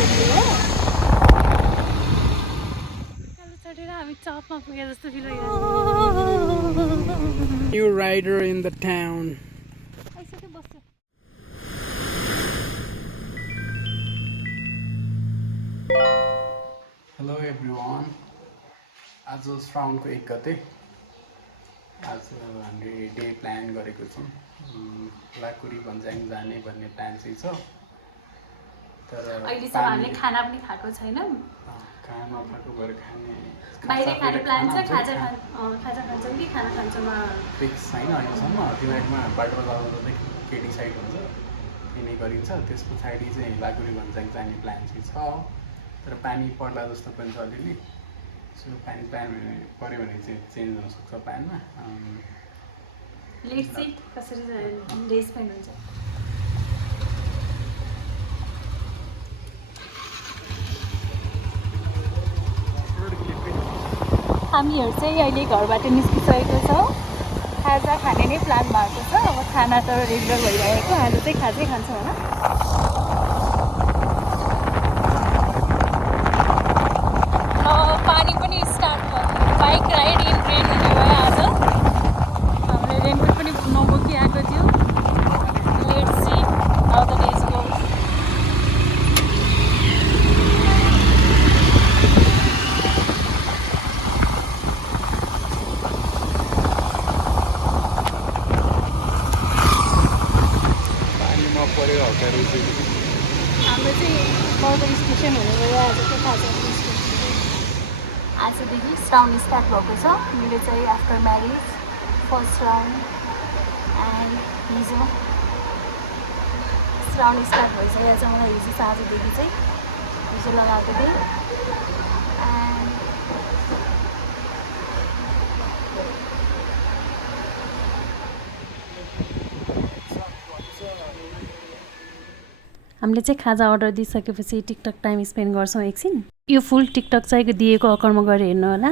एकचोटि हो कालो चढेर हामी चपमा पुगे जस्तो फिल भइरहेको New rider in the town. आइसक्यो बस्यो Hello everyone. आज श्रावणको 1 गते आज हामीले डे प्लान गरेको छौँ लाकुरी भन्ज्याङ जाने भन्ने प्लान चाहिँ छ तर अहिलेसम्म हामीले खाना पनि खाएको छैनौँ खाना खाएको भएर खाने बाहिर खाने प्लान छ खाजा खान्छौँ कि खाना खान्छौँमा फिक्स छैन अहिलेसम्म दिमागमा बाटोमा जाँदा केटी साइड हुन्छ त्यही गरिन्छ त्यस पछाडि चाहिँ लाकुरी भन्ज्याङ जाने प्लान चाहिँ छ तर पानी पर्ला जस्तो पनि छ अलिअलि सो पानी प्लान पऱ्यो भने चाहिँ चेन्ज हुनसक्छ प्लानमा लेट सिट कसरी डे स्पेन्ड हुन्छ हामीहरू चाहिँ अहिले घरबाट निस्किसकेको छौँ खाजा खाने नै प्लान भएको छ अब खाना त रेगुलर भइरहेको आज चाहिँ खाजै खान्छौँ होइन पानी पनि स्टार्ट भयो बाइक राइड इन रेन हुने भयो आज हामीले रेनकोट पनि नबोकिआएको थियो let's see how the days goes हाम्रो चाहिँ बर्गर स्टेसन हुने गयो आज चाहिँ खाजा आजदेखि श्रावण स्टार्ट भएको छ मेरो चाहिँ after marriage first round and हिजो श्रावण स्टार्ट भइसकेको छ मलाई हिजो साँझदेखि चाहिँ हिजो लगाएको थिएँ एन्ड हामीले चाहिँ खाजा अर्डर दिइसकेपछि टिकटक टाइम स्पेन्ड गर्छौँ एकछिन यो फुल टिकटक चाहिँ दिएको अकर्म गरेर हेर्नु होला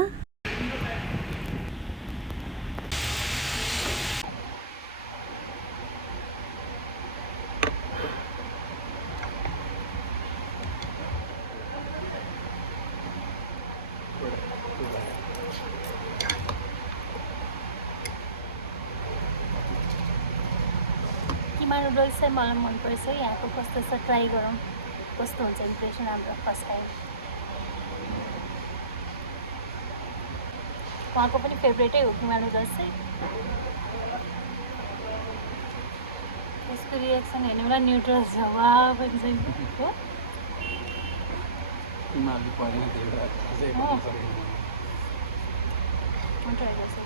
किमा नुडल्स चाहिँ मलाई मनपर्छ यहाँको कस्तो छ ट्राई गरौँ कस्तो हुन्छ इम्प्रेसन हाम्रो फर्स्ट टाइम उहाँको पनि फेभरेटै हो किमा नुडल्स चाहिँ यसको रिएक्सन हेर्ने बेला न्युट्रल छ वा पनि छ हो ट्राई गर्छु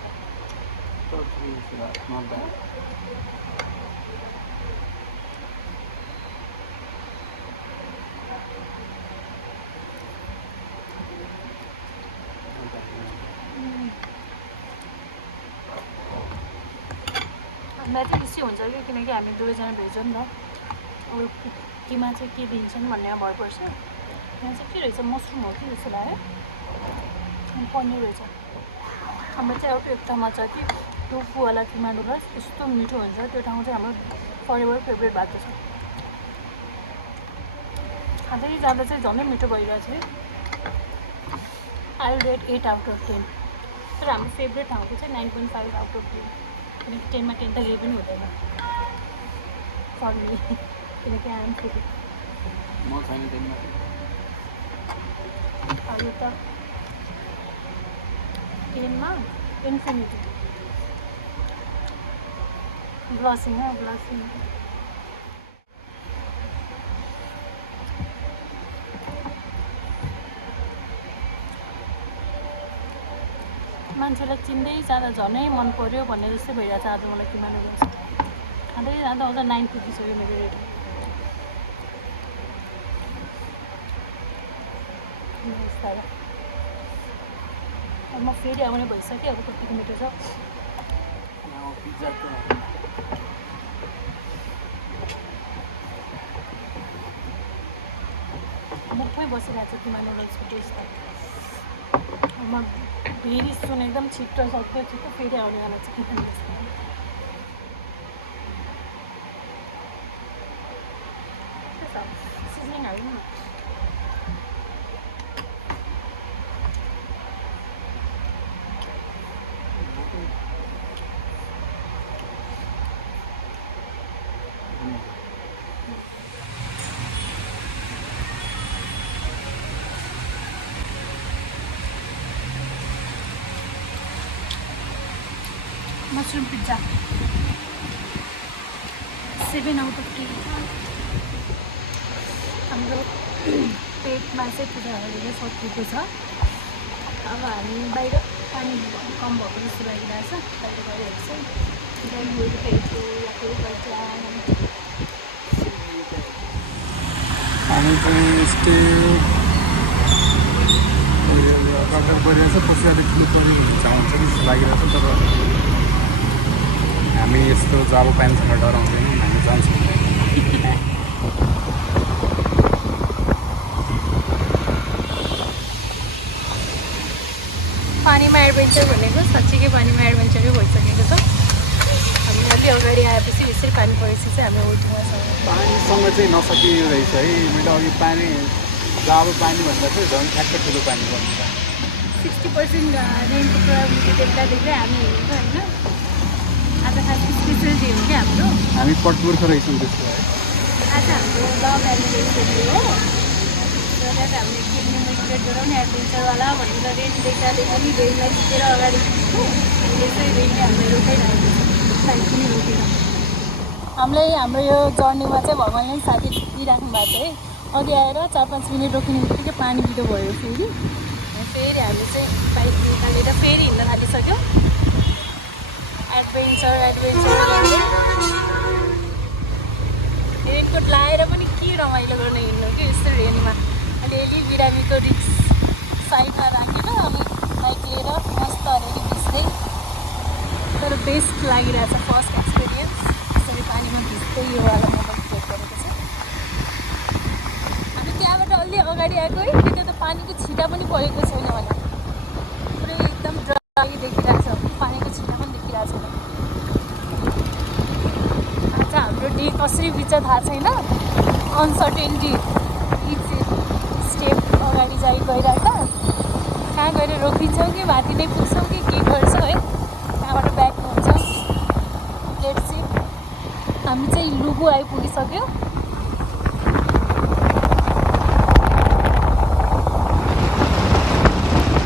हामीलाई चाहिँ खुसी हुन्छ कि किनकि हामी दुवैजना भेजौँ नि त अब किमा चाहिँ के दिन्छन् भन्ने भर पर्छ यहाँ चाहिँ के रहेछ मसरुम हो कि जस्तो लाग्यो अनि पनिर रहेछ हाम्रो चाहिँ एउटा ठाउँमा छ कि टोफुवाला किमा नुडल्स यस्तो मिठो हुन्छ त्यो ठाउँ चाहिँ हाम्रो फरेभर फेभरेट भएको छ खाँदै जाँदा चाहिँ झनै मिठो भइरहेको छ I will rate 8 out of 10 तर हाम्रो फेभरेट ठाउँको चाहिँ 9.5 आउट अफ 10 किनकि 10मा 10 त केही पनि हुँदैन फर मी किनकि आइएम फेरि अरू त 10मा इन्फिनिटी ब्लसिङ हो ब्लसिङ मान्छेलाई चिन्दै जाँदा झनै मन पर्यो भन्ने जस्तै भइरहेको छ आज मलाई किमा नुडल्स खाँदै जाँदा आउँदा 9 पुगिसक्यो मेरो रेट अब म फेरि आउने भइसक्यो अब कतिको मिठो छ मुखमै बसिरहेको छ किमा नुडल्सको टेस्ट म फेरि सुन एकदम छिट्टो सक्यो छिट्टो फेरि आउनेवाला छ किमा नुडल्स सिजनिङ हाल्नु न मसरुम पिज्जा 7 आउट अफ 10 हाम्रो पेटमा चाहिँ पुराहरूले सकिएको छ अब हामी बाहिर पानी कम भएको जस्तो लागिरहेछ बाहिर गइरहेको छ गाईहरू फेर्छु या फेरि गर्छ हामी चाहिँ स्टे कन्ट्याक्ट गरिरहेछ पछि अलिक ठुलो पनि हुन्छ कि जस्तो लागिरहेछ तर हामी यस्तो जाबो पानीसँग डराउँदैनौँ हामी जान्छौँ पानीमा एडभेन्चर भनेको साँच्चीकै पानीमा एडभेन्चरै भइसकेको छ हामी अलि अगाडि आएपछि यसरी पानी परेपछि चाहिँ हामी उठ्नुमा छ पानीसँग चाहिँ नसकिने रहेछ है मैले अघि पानी जाबो पानी भन्दा चाहिँ झन् ठ्याक्कै ठुलो पानी पर्छ 60% रेनको प्रोबेबिलिटी देख्दा देख्दै हामी हिँडेको होइन आज खास स्पेसल डे हो क्या हाम्रो हामी पटमुर्ख रहेछौँ त्यस्तो है आज हाम्रो लभ एनिभर्सरी हो र हामीले किड्ने मोटिभेट गराउने एडभेन्चरवाला भनेर रेन देख्दाले पनि रेनलाई जितेर अगाडि हिँडेको अनि यसै रेनले हामीले रोकाइरहेको छ बाइक पनि रोकेर हामीलाई हाम्रो यो जर्नीमा चाहिँ भगवान्ले साथी दिइराख्नु भएको छ है अघि आएर 4-5 मिनट रोकिने बित्तिकै पानी बिदो भयो फेरि हामी चाहिँ बाइक निकालेर फेरि हिँड्न थालिसक्यौँ एडभेन्चर रेनकोट लाएर पनि के रमाइलो गर्न हिँड्नु कि यस्तो रेनमा अलिअलि बिरामीको रिक्स साइडमा राखेर अनि बाइक लिएर मस्त अलिअलि भिज्दै तर बेस्ट लागिरहेछ फर्स्ट एक्सपिरियन्स यसरी पानीमा भिज्दै यो वाला मोबाइल क्रिएट गरेको छ अनि त्यहाँबाट अलि अगाडि आएको है त्यता त पानीको छिटा पनि परेको छैन होला पुरै एकदम ड्राई देखिरहेछ पानीको छिटा पनि देखिरहेको छैन आज हाम्रो डे कसरी बित्छ थाहा छैन अनसर्टेन्टी इच स्टेप अगाडि गइरहेका कहाँ गएर रोकिन्छौँ कि माथि नै पुग्छौँ कि के गर्छौँ है कहाँबाट ब्याक हुन्छ लेट्स सी हामी चाहिँ लुबु आइपुगिसक्यो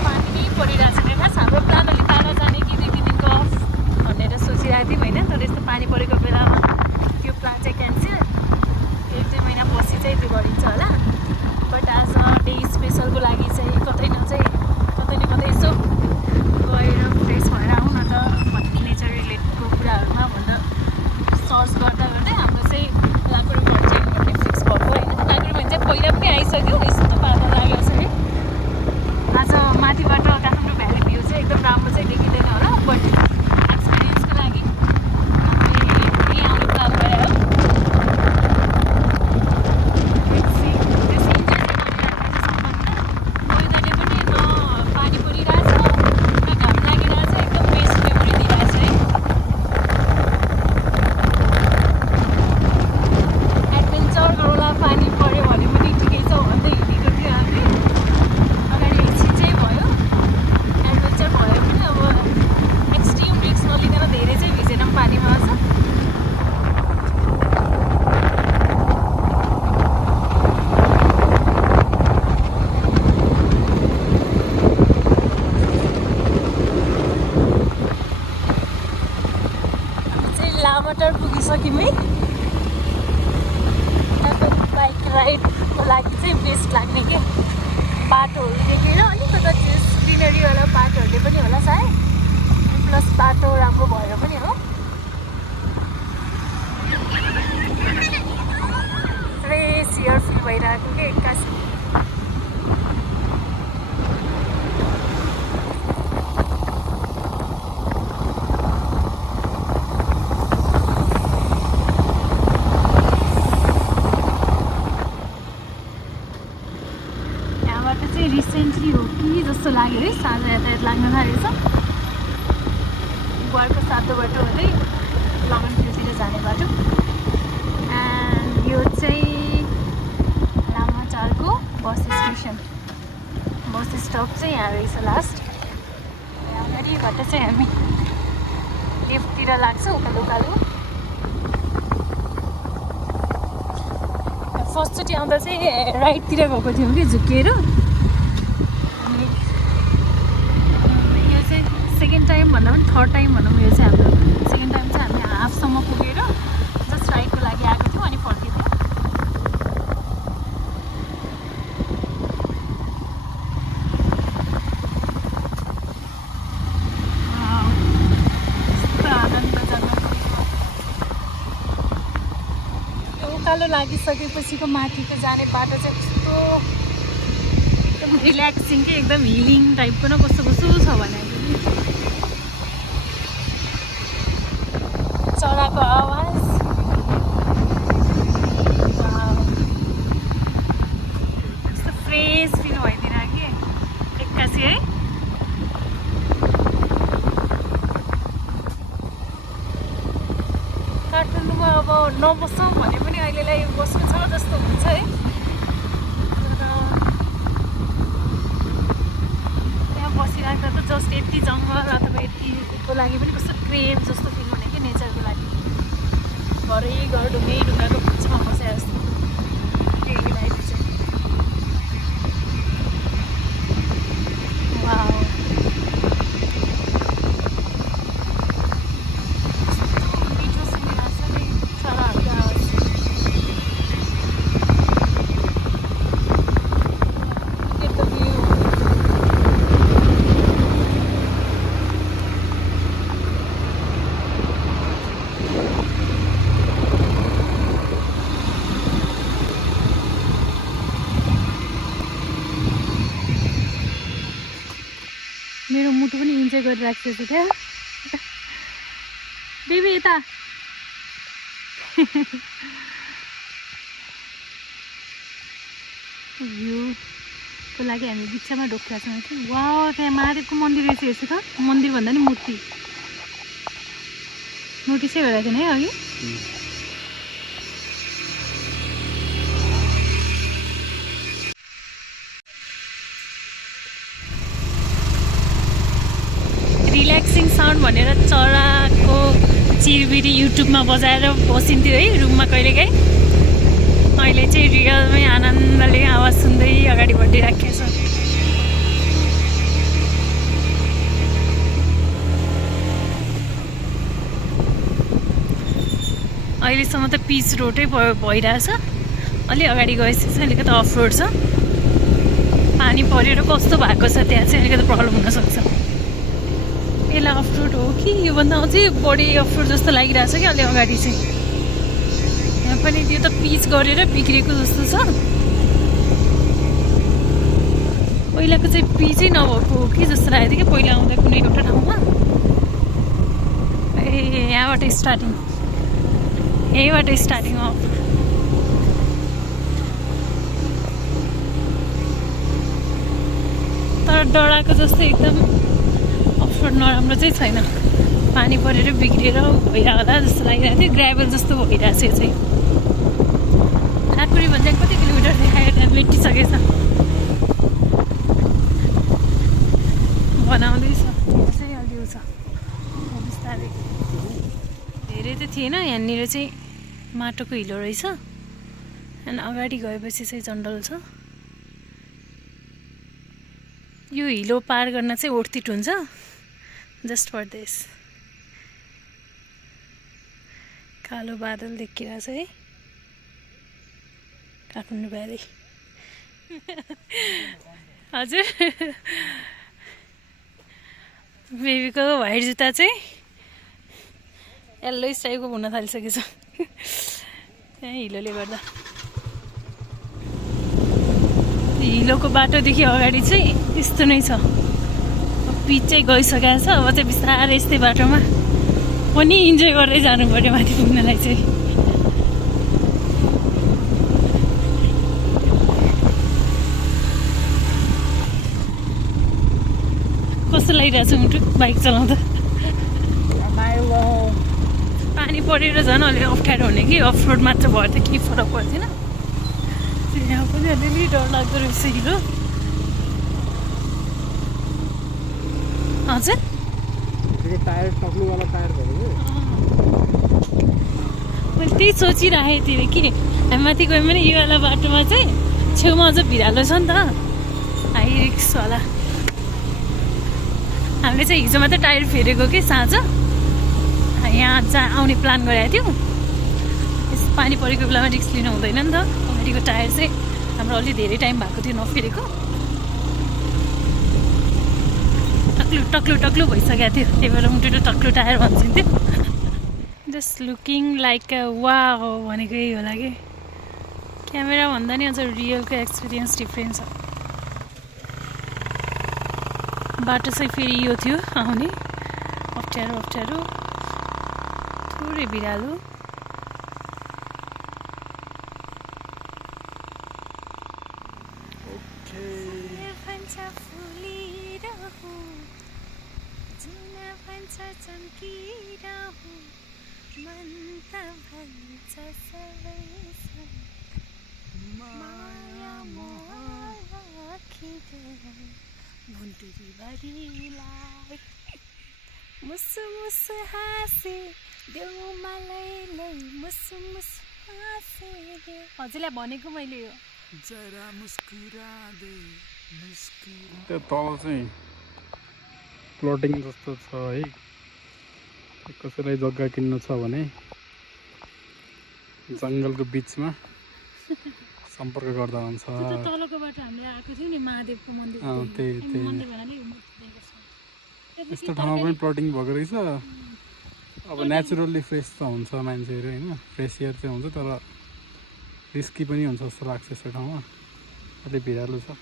पानी नै परिरहेको छैन खास हाम्रो प्लान अलिक टाढा जाने कि 2 दिनको अफ भनेर सोचिरहेको थियौँ होइन तर यस्तो पानी परेको बेलामा त्यो प्लान चाहिँ क्यान्सल 1-2 महिना पछि चाहिँ त्यो गरिन्छ होला बट आज डे स्पेसलको लागि चाहिँ कतै न कतै यसो गएर फ्रेस भएर आउँ न त भन्ने नेचर रिलेटेडको कुराहरूमा भनेर सर्च गर्दा हाम्रो चाहिँ लाकुरी भन्छ भन्ने फिक्स भएको होइन लाकुरी भने चाहिँ पहिला पनि आइसक्यो यस्तो पातो लाग्यो छ है आज माथिबाट काठमाडौँ भ्याली भ्यू चाहिँ एकदम राम्रो चाहिँ देखिँदैन होला बट एक्सपिरियन्सको लागि यहीँ आउने प्लान गरे हो पानी परिरहेछ न घाम लागिरहेछ एकदम बेस्ट मेमोरी दिइरहेछ है एडभेन्चर गरौँला पानी पऱ्यो भने पनि ठिकै छ भन्दै हिँडेको थियो हामी अगाडि एकछिन चाहिँ भयो एडभेन्चर भयो पनि अब एक्सट्रिम रिस्क नलिकन धेरै चाहिँ भिजेनौँ पानीमा आज लामाटार पुगिसक्यौँ है बाइक राइडको लागि चाहिँ बेस्ट लाग्ने के बाटोहरू देखेर अलिकति त्यो ग्रिनरीवाला बाटोहरूले पनि होला सायद प्लस बाटो राम्रो भएर पनि हो फ्रेस एयर फिल भइरहेको के एक्कासी रिसेन्टली हो कि जस्तो लाग्यो है साझा यातायात लाग्न थालेछ घरको सातो बाटो हुँदै लगनपुरतिर जाने बाटो एन्ड यो चाहिँ लामाचारको बस स्टेसन बस स्टप चाहिँ यहाँ रहेछ लास्ट अगाडिबाट चाहिँ हामी लेफ्टतिर लाग्छ उकालो उकालो फर्स्टचोटि आउँदा चाहिँ राइटतिर गएको थियौँ कि झुकेर, अनि यो चाहिँ सेकेन्ड टाइम भन्दा पनि थर्ड टाइम भनौँ। यो चाहिँ हाम्रो सेकेन्ड टाइम चाहिँ हामी हाफसम्म पुगेर जस्ट राइडको लागि आएको थियौँ अनि फर्किँथ्यौँ। उकालो लागिसकेपछिको माथिको जाने बाटो चाहिँ कस्तो एकदम रिल्याक्सिङ कि एकदम हिलिङ टाइपको न कस्तो कस्तो छ भने चराको आवाज कस्तो फ्रेस फिल भइदिएर कि एक्कासी है। काठमाडौँमा अब नबसौँ भने पनि अहिलेलाई बस्नु छ जस्तो हुन्छ है। त्यहाँ बसिराख्दा त जस्ट यति जङ्गल अथवा यतिको लागि पनि कस्तो क्रेभ जस्तो फिल हुने कि नेचरको लागि घरै घर ढुङ्गै ढुङ्गाको बिचमा बसे जस्तो डेली लाइफ चाहिँ। वाउ मेरो मुटु पनि इन्जोय गरिरहेको छु क्या बेबी यता। भ्यूको लागि हामी बिचमा ढोक्रा छौँ कि। वाउ त्यहाँ महादेवको मन्दिर रहेछ। हेर्छु त, मन्दिर भन्दा नि मूर्ति नोटिसै गरेको थिएन है अघि। रिल्याक्सिङ साउन्ड भनेर चराको चिरबिरी युट्युबमा बजाएर बसिन्थ्यो है रुममा कहिलेकाहीँ। अहिले चाहिँ रियलमै आनन्दले आवाज सुन्दै अगाडि बढिराखेको छ। अहिलेसम्म त पिच रोडै भइरहेछ, अलि अगाडि गएपछि चाहिँ अलिकति अफ रोड छ। पानी परेर कस्तो भएको छ त्यहाँ चाहिँ अलिकति प्रब्लम हुनसक्छ। यसलाई अफ रोड हो कि योभन्दा अझै बढी अफ रोड जस्तो लागिरहेछ कि अलि अगाडि चाहिँ। यहाँ पनि त्यो त पिच गरेर बिग्रेको जस्तो छ। पहिलाको चाहिँ पिचै नभएको हो कि जस्तो लागेको थियो कि पहिला आउँदा कुनै एउटा ठाउँमा। ए यहाँबाट स्टार्टिङ, यहीँबाट स्टार्टिङ हो। तर डराएको जस्तो एकदम अफरोड नराम्रो चाहिँ छैन। पानी परेर बिग्रेर भइरहेको होला जस्तो लागिरहेको थियो, ग्राभल जस्तो भइरहेको छ यो चाहिँ। आठपुरी भन्दा कति किलोमिटर देखायो त्यहाँ मेटिसकेछ, बनाउँदैछ चाहिँ अलि छ बिस्तारै। धेरै त थिएन यहाँनिर चाहिँ माटोको हिलो रहेछ। अनि अगाडि गएपछि चाहिँ जङ्गल छ। यो हिलो पार गर्न चाहिँ ओर्तिट हुन्छ जस्ट फर दिस। कालो बादल देखिरहेको छ है काठमाडौँ भ्याली। हजुर बेबीको व्हाइट जुत्ता चाहिँ येल्लो टाइपको हुन थालिसकेको छ त्यहाँ हिलोले गर्दा। हिलोको बाटोदेखि अगाडि चाहिँ यस्तो नै छ। पिच चाहिँ गइसकेको छ। अब चाहिँ बिस्तारै यस्तै बाटोमा पनि इन्जोय गर्दै जानु पर्यो माथि पुग्नलाई चाहिँ। कस्तो लागिरहेको छ मुटु बाइक चलाउँदा? पानी परेर झन् अलि अप्ठ्यारो हुने कि अफ रोड मात्र भयो त केही फरक पर्दैन। यहाँ पनि अलिअलि डर लाग्दो रहेछ हिलो। हजुर मैले त्यही सोचिरहेको थिएँ कि हामी माथि गयौँ भने यो वाला बाटोमा चाहिँ छेउमा अझ भिरालो छ नि त हाई रिक्सवाला। हामीले चाहिँ हिजो मात्रै टायर फेरेको कि साँझ यहाँ जहाँ आउने प्लान गरेको थियौँ। यस पानी परेको बेलामा रिक्स लिनु हुँदैन नि त। अगाडिको टायर चाहिँ हाम्रो अलि धेरै टाइम भएको थियो नफेरेको, टक्लु टक्लु भइसकेको थियो, त्यही भएर मुटुटो टक्लु टायर भन्छन्थ्यो। जस्ट लुकिङ लाइक वा हो भनेको यही होला कि क्यामेरा भन्दा नि अझ रियलको एक्सपिरियन्स डिफ्रेन्ट छ। बाटो चाहिँ फेरि यो थियो आउने, अप्ठ्यारो थोरै बिरालो। मुसु मुसु हाँसे देऊ मलाई मुसु मुसु हाँसे देऊ। हजुरलाई भनेको मैले यो जरा मुस्कुरा दे मुस्कुरा। त्यो तल चाहिँ प्लटिङ जस्तो छ है, कसैलाई जग्गा किन्नु छ भने जङ्गलको बिचमा सम्पर्क गर्दा हुन्छ। तलको बाटो हामीले आएको थियौँ नि महादेवको मन्दिर, यस्तो ठाउँमा पनि प्लटिङ भएको रहेछ। अब नेचुरल्ली फ्रेस त हुन्छ मान्छेहरू होइन, फ्रेस एयर चाहिँ हुन्छ, तर रिस्की पनि हुन्छ जस्तो लाग्छ यस्तो ठाउँमा। अलिक भिरालो छ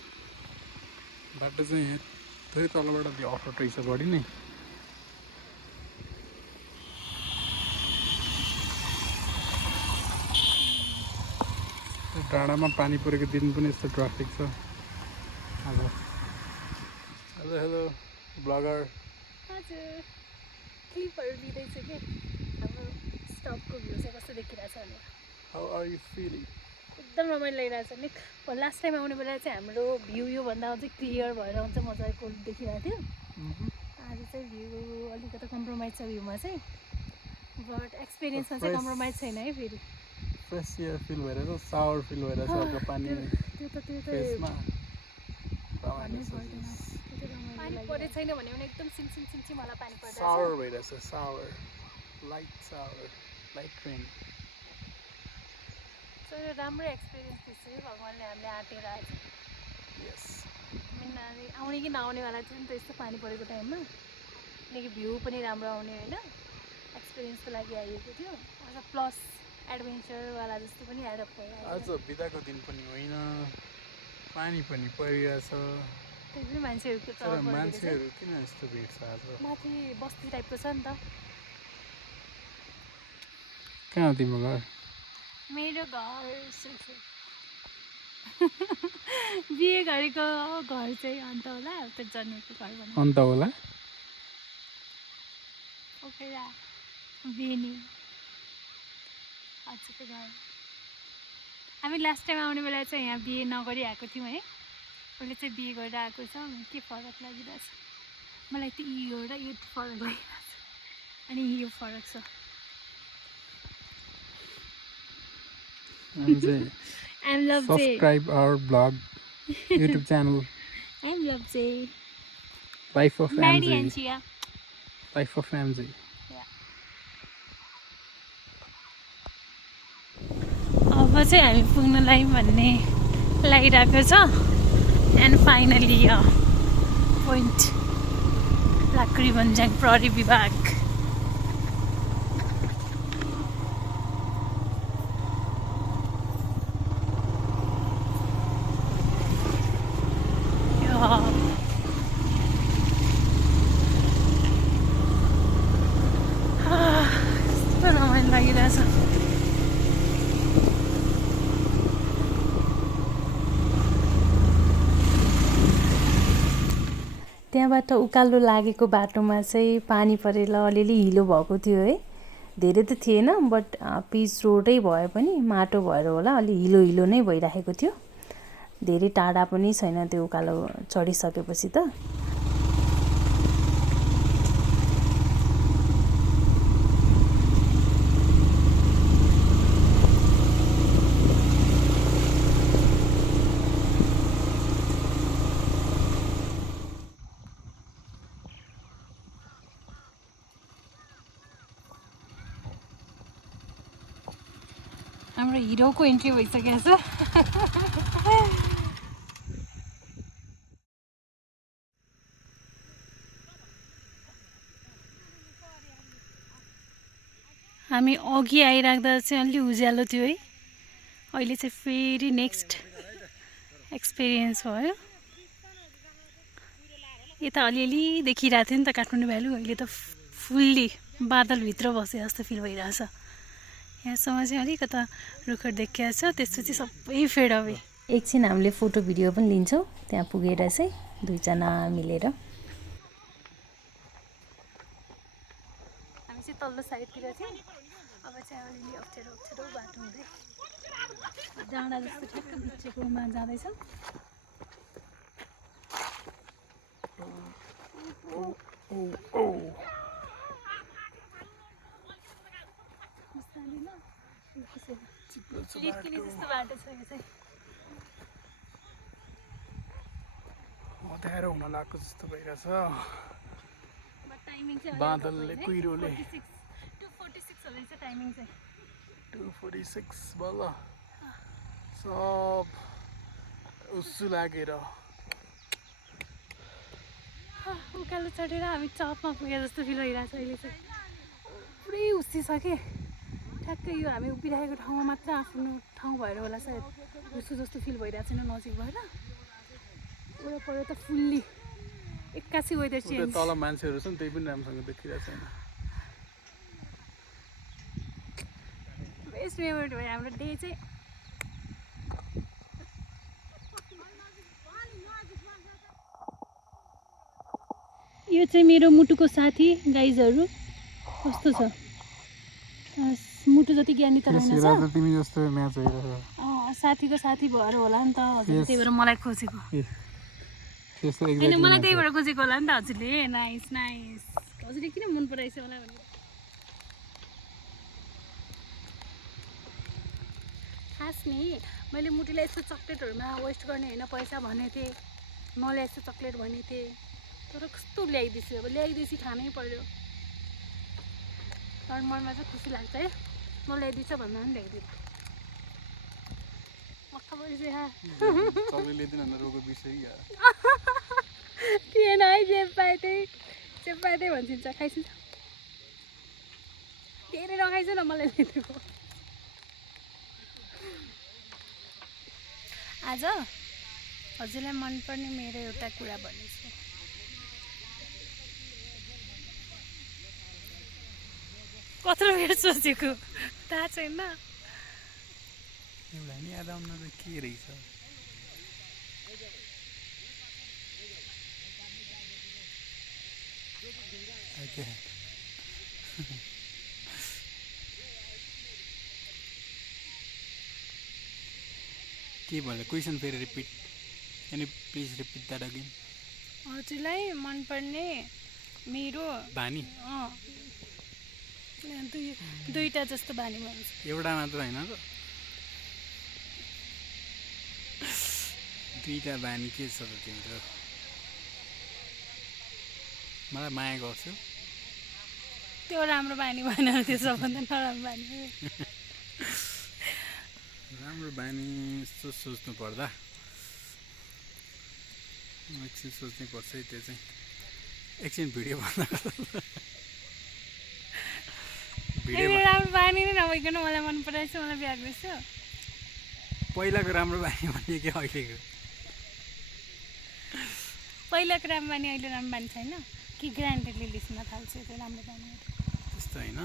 बाटो चाहिँ, थोरै तलबाट त्यो अफरोड रहेछ बढी नै। डाँडामा पानी परेको दिन पनि यस्तो ट्राफिक छ आज। Hello hello bagger. हजुर क्लिपहरू लिँदैछु कि हाम्रो स्टपको भ्यू चाहिँ कस्तो देखिरहेछ भनेर। How are you feeling? एकदम रमाइलो लागिरहेछ नि। लास्ट टाइम आउने बेला चाहिँ हाम्रो भ्यू योभन्दा अझै क्लियर भएर आउँछ, मजाको देखिरहेको थियो। आज चाहिँ भ्यू अलिकति कम्प्रोमाइज छ भ्यूमा चाहिँ, बट एक्सपिरियन्समा चाहिँ कम्प्रोमाइज छैन है। फेरि फ्रेस एयर फिल भइरहेछ, सावर फिल भइरहेछ अर्को पानी फेसमा। पानी परे छैन भने पनि एकदम सिमसिम वाला पानी पर्छ, सावर भइरहेछ, सावर लाइट रेन। सो यो राम्रो एक्सपिरियन्स दिन्छ भगवान्ले हामीले आँटेर आज। यस आउने कि नआउनेवाला थियो नि त यस्तो पानी परेको टाइममा, किनकि भ्यू पनि राम्रो आउने होइन, एक्सपिरियन्सको लागि आइएको थियो। अझ प्लस एडभेन्चरवाला जस्तो पनि एडअप भयो। आज बिदाको दिन पनि होइन, पानी पनि परिरहेछ, त्यही पनि मान्छेहरूको तर मान्छेहरू किन यस्तो भिड छ आज? माथि बस्ती टाइपको छ नि त। कहाँ हो तिम्रो घर? मेरो घर बिहे गरेको घर चाहिँ अन्त होला, त्यो जन्मेको घर भनौँ अन्त होला। पोखरा बेनी हजुरको घर। हामी लास्ट टाइम आउने बेला चाहिँ यहाँ बिहे नगरी आएको थियौँ है, उसले चाहिँ बिहे गरेर आएको छ। के फरक लागिरहेछ मलाई त यो र यो फरक लागिरहेछ, अनि यो फरक छ। I'm Love J. Subscribe our blog, YouTube channel. I'm Love J. Life of Maddie MJ. and Chia. Life of MJ. Yeah. अब चाहिँ हामी पुग्नलाई भन्ने लागिरहेको छ। एन्ड फाइनली पोइन्ट लाकडी भन्ज्याङ प्रहरी विभाग। रमाइलो लागिरहेछ। त्यहाँबाट उकालो लागेको बाटोमा चाहिँ पानी परेर अलिअलि हिलो भएको थियो है, धेरै त थिएन, बट पिच रोडै भए पनि माटो भएर होला अलि हिलो नै भइरहेको थियो। धेरै टाढा पनि छैन त्यो उकालो चढिसकेपछि त। हाम्रो हिरोको एन्ट्री भइसकेको छ। हामी अघि आइराख्दा चाहिँ अलि उज्यालो थियो है, अहिले चाहिँ फेरि नेक्स्ट एक्सपिरियन्स भयो। यता अलिअलि देखिरहेको थियो नि त काठमाडौँ भ्यालु, अहिले त फुल्ली बादलभित्र बसे जस्तो फिल भइरहेछ। यहाँसम्म चाहिँ अलिकता रुखहरू देखिया छ, त्यसपछि सबै फेड अवे। एकछिन हामीले फोटो भिडियो पनि लिन्छौँ त्यहाँ पुगेर चाहिँ दुईजना मिलेर। हामी चाहिँ तल्लो साइडतिर चाहिँ अब चाहिँ अलिअलि अप्ठ्यारो अप्ठ्यारो बाटो हुँदै डाँडा जस्तो ठ्याक्क बिचेकोमा जाँदैछौँ। लिक्किने जस्तो बाटो छ यो चाहिँ। अँध्यारो हुन लाग्छ जस्तो भइरहेछ। टाइमिङ चाहिँ बादलले कुहिरोले 2:46 होला चाहिँ टाइमिङ चाहिँ। 2:46 बल्ल सब उसु लागेर उकालो चढेर हामी चपमा पुगे जस्तो फिल भइरहेछ अहिले चाहिँ। पुरै उसिसक्यो ठ्याक्कै यो हामी उभिरहेको ठाउँमा मात्र आफ्नो ठाउँ भएर होला सायद उसो जस्तो फिल भइरहेको छैन नजिक भएर। वरपर त फुल्ली एक्कासी वेदर चेन्ज। तल मान्छेहरू छन् त्यही पनि राम्रोसँग देखिरहेको छैन। बेस्ट मेमोरी भयो हाम्रो डे चाहिँ। यो चाहिँ मेरो मुटुको साथी गाइजहरू कस्तो छ, मुटु जति ज्ञानी त रहेन तिमी जस्तो म्याच भइरहेछ। साथीको साथी भएर होला नि त हजुर, त्यही भएर मलाई खोजेको होइन, मलाई त्यही भएर खोजेको होला नि त हजुरले। नाइस नाइस, हजुरले किन मन पराएछ मलाई भनेर। खास नि मैले मुटुलाई यस्तो चक्लेटहरूमा वेस्ट गर्ने होइन पैसा भनेको थिएँ, मलाई यस्तो चक्लेट भनेको थिएँ, तर कस्तो ल्याइदिएछु। अब ल्याइदिएपछि खानै पर्यो। तर मनमा चाहिँ खुसी लाग्छ है, म ल्याइदिन्छ भन्दा पनि ल्याइदिनु। थिएन है, जे पाए त्यही भनिदिन्छ। खाइछु धेरै नखाइछु न, मलाई ल्याइदिएको। आज हजुरलाई मनपर्ने मेरो एउटा कुरा भन्नेछु। कत्रो बेर सोचेको थाहा छैन। एउटा नि याद आउन त के रहेछ। के भन्यो क्वेसन फेरि repeat, any please repeat that again. हजुरलाई मनपर्ने मेरो बानी दुईटा जस्तो बानी भन्छु। एउटा मात्र होइन त, दुईटा बानी के छ त तिम्रो? मलाई माया गर्छु। त्यो राम्रो बानी भएन, त्यो सबभन्दा नराम्रो बानी हो। राम्रो बानी यस्तो सोच्नु पर्दा एकछिन सोच्नै पर्छ है। त्यो चाहिँ एकछिन भिडियो भन्दा राम्रो बानी नै नभइकन मलाई मन पराएछ, मलाई बिहा गर्छु। पहिलाको राम्रो बानी भने कि अहिलेको? पहिलाको राम्रो बानी अहिले राम्रो बानी छैन कि ग्रान्टेडली लिस्न थाल्छु त्यो राम्रो बानी। त्यस्तो होइन,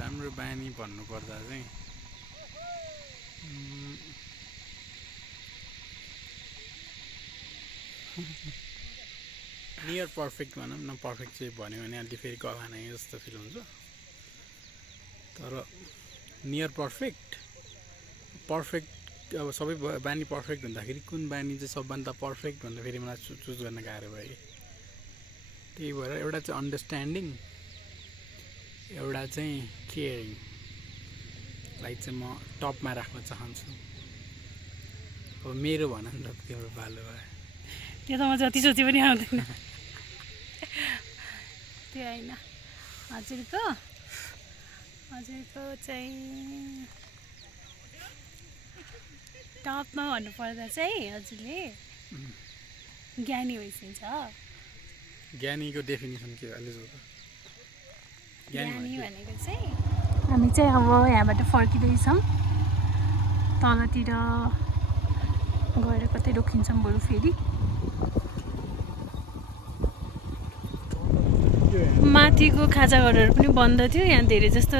राम्रो बानी भन्नुपर्दा चाहिँ नियर पर्फेक्ट भनौँ न। पर्फेक्ट चाहिँ भन्यो भने अलि फेरि गला नै जस्तो फिल हुन्छ। तर नियर पर्फेक्ट अब सबै बानी पर्फेक्ट हुँदाखेरि कुन बानी चाहिँ सबभन्दा पर्फेक्ट भन्दा फेरि मलाई चुज गर्न गाह्रो भयो। त्यही भएर एउटा चाहिँ अन्डरस्ट्यान्डिङ, एउटा चाहिँ केयरिङलाई चाहिँ म टपमा राख्न चाहन्छु। अब मेरो भन नि त, तिम्रो बालो भयो त्यो त म जति सोचे पनि आउँदैन। त्यो होइन हजुरको हजुरको चाहिँ टपमा भन्नुपर्दा चाहिँ हजुरले ज्ञानी भइसकेछ। ज्ञानीको डेफिनेसन के हो अहिले जोड? ज्ञानी भनेको चाहिँ हामी चाहिँ अब यहाँबाट फर्किँदैछौँ, तलतिर गएर कतै रोकिन्छौँ बरु फेरि। माथिको खाजाघरहरू पनि बन्द थियो, यहाँ धेरै जस्तो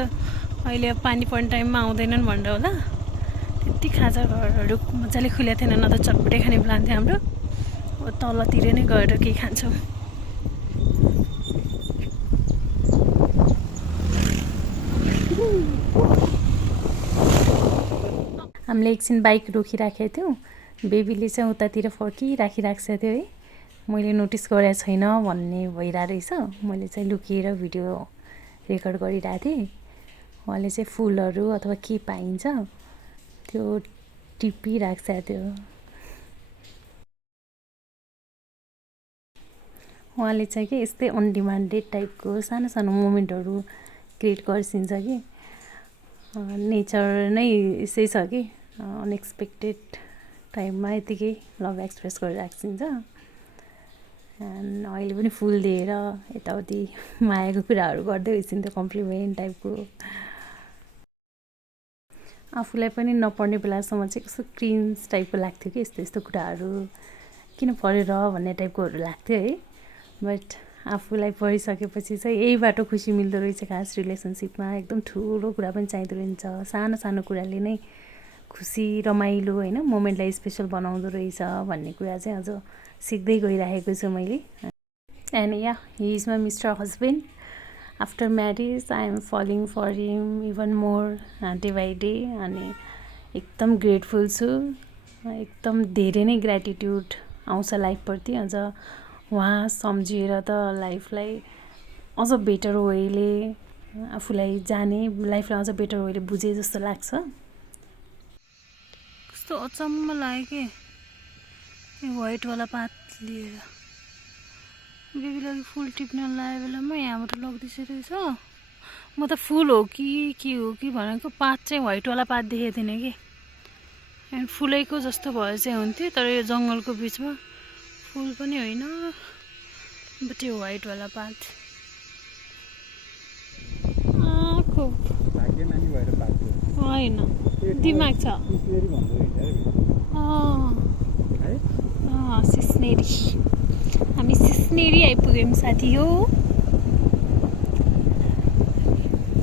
अहिले अब पानी पर्ने टाइममा आउँदैनन् भनेर होला त्यति खाजाघरहरू मजाले खुलेको थिएन, न त चटपटे खाने प्लान थियो हाम्रो। अब तलतिर नै गएर केही खान्छौँ। हामीले एकछिन बाइक रोकिराखेको थियौँ, बेबीले चाहिँ उतातिर फर्किराखिराखेको थियो है, मैले नोटिस गरेको छैन भन्ने भइरहेको रहेछ। मैले चाहिँ लुकिएर भिडियो रेकर्ड गरिरहेको थिएँ। उहाँले चाहिँ फुलहरू अथवा के पाइन्छ त्यो टिपिराखेको थियो। उहाँले चाहिँ के यस्तै अनडिमान्डेड टाइपको सानो सानो मोमेन्टहरू क्रिएट गरिदिन्छ कि नेचर नै यसै छ कि अनएक्सपेक्टेड टाइममा यतिकै लभ एक्सप्रेस गरिराखिदिन्छ। एन्ड अहिले पनि फुल दिएर यताउति मायाको कुराहरू गर्दै हुइसिन्थ्यो, कम्प्लिमेन्ट टाइपको। आफूलाई पनि नपर्ने बेलासम्म चाहिँ कस्तो क्रिन्ज टाइपको लाग्थ्यो कि यस्तो यस्तो कुराहरू किन परेर भन्ने टाइपकोहरू लाग्थ्यो है। बट आफूलाई परिसकेपछि चाहिँ यही बाटो खुसी मिल्दो रहेछ। खास रिलेसनसिपमा एकदम ठुलो कुरा पनि चाहिँदो रहेछ, सानो सानो कुराले नै खुसी रमाइलो होइन मोमेन्टलाई स्पेसल बनाउँदो रहेछ भन्ने कुरा चाहिँ अझ सिक्दै गइरहेको छु मैले। And yeah he is my mister husband. After marriage I am falling for him even more day by day. अनि एकदम ग्रेटफुल छु, एकदम धेरै नै ग्रेटिट्युड आउँछ लाइफप्रति। अझ उहाँ सम्झिएर त लाइफलाई अझ बेटर वेले आफूलाई जाने, लाइफलाई अझ बेटर वेले बुझे जस्तो लाग्छ। कस्तो अचम्म लाग्यो कि यो व्हाइटवाला पात लिएर बेबीलाई फुल टिप्न लगायो बेलामा यहाँबाट लग्दैछ रहेछ। म त फुल हो कि के हो कि भनेको पात चाहिँ व्हाइटवाला पात देखेको थिइनँ कि, एन्ड फुलैको जस्तो भए चाहिँ हुन्थ्यो। तर यो जङ्गलको बिचमा फुल पनि होइन, बट यो व्हाइटवाला पात खुब होइन दिमाग छ। सिस्नेरी, हामी सिस्नेरी आइपुग्यौँ साथी हो।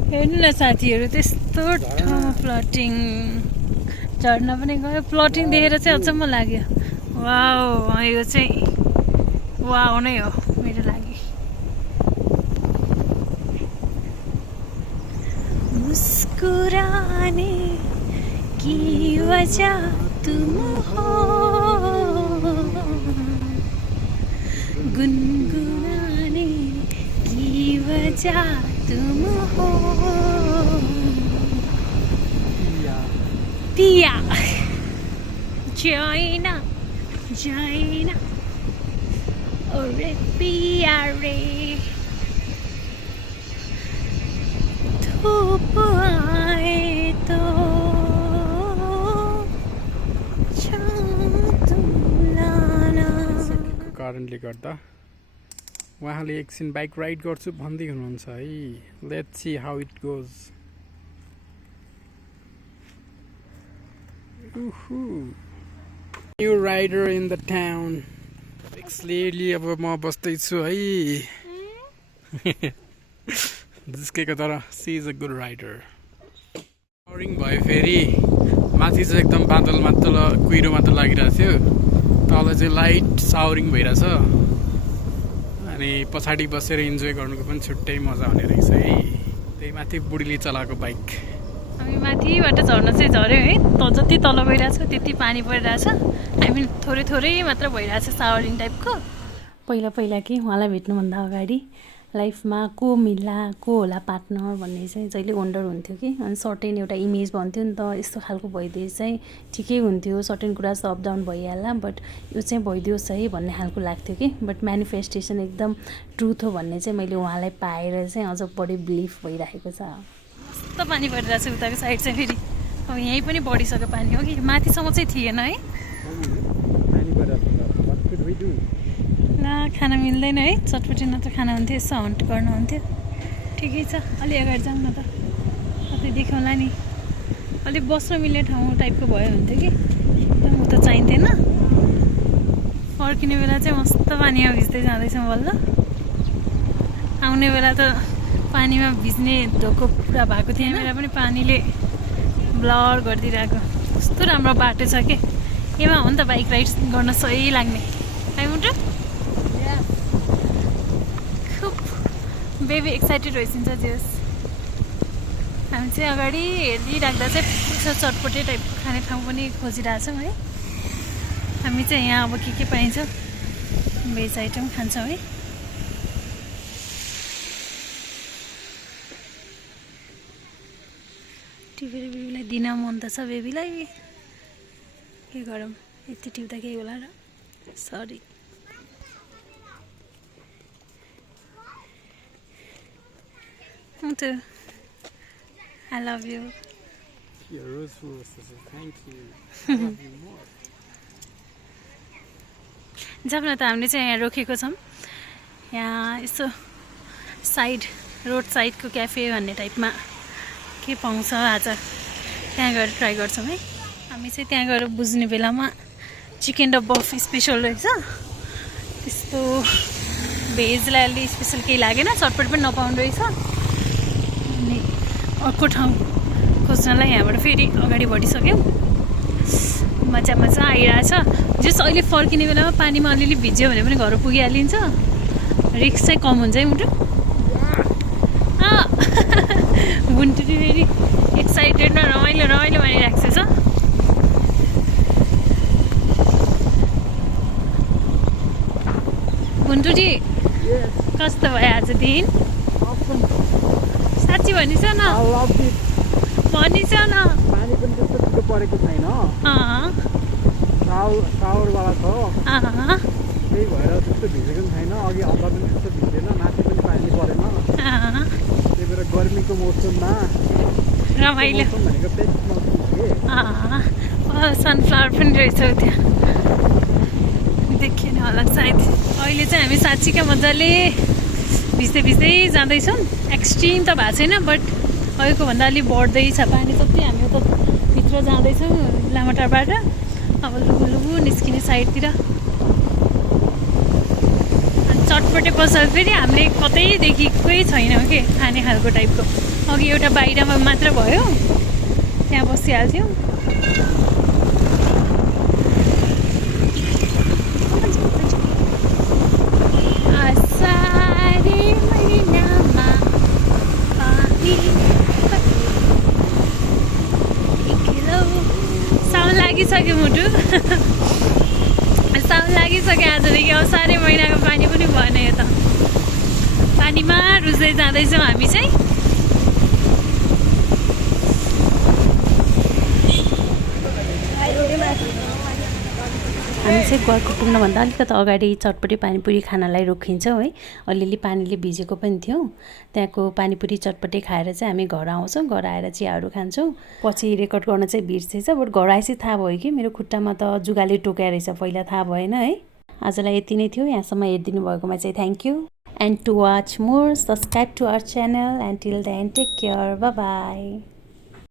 हेर्नु न साथीहरू, त्यस्तो ठाउँमा प्लटिङ, झर्ना पनि गयो। प्लटिङ देखेर चाहिँ अचम्म लाग्यो। वाउ, यो चाहिँ वाउ नै हो मेरो लागि। मुस्कुराने की वजह तुम हो, गुनगुनाने की वजह तुम हो, पिया जाइना जाइना ओरे पिया रे, धूप आए तो कारणले गर्दा उहाँले एकछिन बाइक राइड गर्छु भन्दै हुनुहुन्छ है। Let's see how it goes. New rider in the town एक्सलेली। अब म बस्दैछु है जिस्केको, तर she is a good rider. साउरिङ भयो फेरि, माथि चाहिँ एकदम बादल मात्र कुहिरो मात्र लागिरहेको थियो, तल चाहिँ लाइट साउरिङ भइरहेछ। अनि पछाडि बसेर इन्जोय गर्नुको पनि छुट्टै मजा हुने रहेछ है। त्यही माथि बुढीले चलाएको बाइक। हामी माथिबाट झर्न चाहिँ झऱ्यौँ है, जति तल गइरहेछ त्यति पानी परिरहेछ। हामी थोरै थोरै मात्र भइरहेछ सावरिङ टाइपको। पहिला पहिला कि उहाँलाई भेट्नुभन्दा अगाडि लाइफमा को मिल्ला को होला पार्टनर भन्ने चाहिँ जहिले वन्डर हुन्थ्यो कि। अनि सर्टेन एउटा इमेज भन्थ्यो नि त, यस्तो खालको भइदिए चाहिँ ठिकै हुन्थ्यो, सर्टेन कुरा चाहिँ अप डाउन भइहाल्ला, बट यो चाहिँ भइदियोस् है भन्ने खालको लाग्थ्यो कि। बट म्यानिफेस्टेसन एकदम ट्रुथ हो भन्ने चाहिँ मैले उहाँलाई पाएर चाहिँ अझ बढी बिलिभ भइरहेको छ। कस्तो पानी परिरहेको छ उताको साइड चाहिँ फेरि अब यहीँ पनि बढिसक्यो पानी हो कि माथिसम्म चाहिँ थिएन है ला खाना मिल्दैन है चटपटी नत्र खाना हुन्थ्यो यसो हन्ट गर्नु हुन्थ्यो ठिकै छ अलि अगाडि जाउँ न त कतै देखाउँला नि अलिक बस्न मिल्ने ठाउँ टाइपको भयो हुन्थ्यो कि एकदम उता चाहिन्थेन फर्किने बेला चाहिँ मस्त पानीमा भिज्दै जाँदैछौँ बल्ल आउने बेला त पानीमा भिज्ने धोको पुरा भएको थियो मेरा पनि पानीले ब्लर गरिदिइरहेको कस्तो राम्रो बाटो छ कि एमा हो नि त बाइक राइड गर्न सही लाग्ने है मुटु खुब बेबी एक्साइटेड भइसक्छ जेस हामी चाहिँ अगाडि हेरिराख्दा चाहिँ पुग्छ चटपटे टाइप खाने ठाउँ पनि खोजिरहेछौँ है हामी चाहिँ यहाँ अब के पाइन्छ भेज आइटम खान्छौँ है टिपेर बेबीलाई दिन मन त छ बेबीलाई के गरौँ यति टिप्दा केही होला र सरी मुटु I love you. You're Rose, thank you. I love you more. जाऊँ न त हामीले चाहिँ यहाँ रोकेको छौँ यहाँ यसो साइड रोड साइडको क्याफे भन्ने टाइपमा के पाउँछ आज त्यहाँ गएर ट्राई गर्छौँ है हामी चाहिँ त्यहाँ गएर बुझ्ने बेलामा चिकन र बफ स्पेसल रहेछ त्यस्तो भेजलाई अलि स्पेसल केही लागेन चटपट पनि नपाउने रहेछ अनि अर्को ठाउँ खोज्नलाई यहाँबाट फेरि अगाडि बढिसक्यौँ मजा मजा आइरहेछ जस अहिले फर्किने बेलामा पानीमा अलिअलि भिज्यो भने पनि घर पुगिहालिन्छ रिक्स चाहिँ कम हुन्छ है मुटु बुन्टुले फेरि एक्साइटेड न रमाइलो रमाइलो भनिरहेको छ बुन्टुजी कस्तो भयो आज दिन साँच्ची भनिस न भनिस न पानी पनि त्यस्तो छिटो परेको छैन साउरवाला छ त्यही भएर त्यस्तो भिजेको पनि छैन अघि हल्का पनि त्यस्तो भिजेन माथि पनि पानी परेन त्यही भएर गर्मीको मौसममा रमाइलो भनेको बेस्ट मौसम के सनफ्लावर पनि रहेछ त्यहाँ देखिएन होला सायद अहिले चाहिँ हामी साँच्चीकै मजाले भिज्दै भिज्दै जाँदैछौँ एक्सट्रिम त भएको छैन बट अहिलेको भन्दा अलिक बढ्दैछ पानी जति हामी उता भित्र जाँदैछौँ लामाटारबाट अब लुबु लुबु निस्किने साइडतिर अनि चटपटे पसल फेरि हामीले कतै देखेकै छैनौँ कि खाने खालको टाइपको अघि एउटा बाहिरमा मात्र भयो त्यहाँ बसिहाल्थ्यौँ लागिसक्यो मुटु साउन लागिसक्यो आजदेखि अब 4 महिनाको पानी पनि भएन यो त पानीमा रुच्दै जाँदैछौँ हामी चाहिँ हामी चाहिँ घरको पुग्नुभन्दा अलिकति अगाडि चटपटी पानीपुरी खानालाई रोकिन्छौँ है अलिअलि पानीले भिजेको पनि थियौँ त्यहाँको पानीपुरी चटपटी खाएर चाहिँ हामी घर आउँछौँ घर आएर चियाहरू खान्छौँ पछि रेकर्ड गर्न चाहिँ बिर्सेछ बट घर आएपछि थाहा भयो कि मेरो खुट्टामा त जुगाले टोक्या रहेछ पहिला थाहा भएन है आजलाई यति नै थियो यहाँसम्म हेरिदिनु भएकोमा चाहिँ thank you and to watch more subscribe to our channel and till then take care bye by